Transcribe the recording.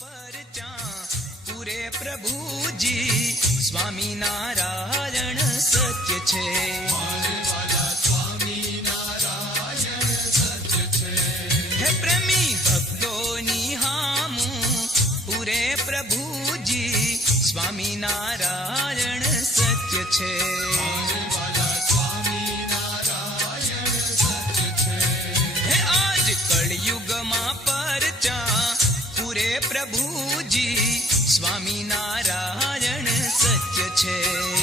પરચા પૂરે પ્રભુજી સ્વામિનારાયણ સત્ય છે. હે પ્રેમી ભક્તોની હામું પૂરે પ્રભુજી સ્વામિનારાયણ સત્ય છે. હે આજ કળયુગમાં પરચા પૂરે પ્રભુજી સ્વામિનારાયણ સત્ય છે.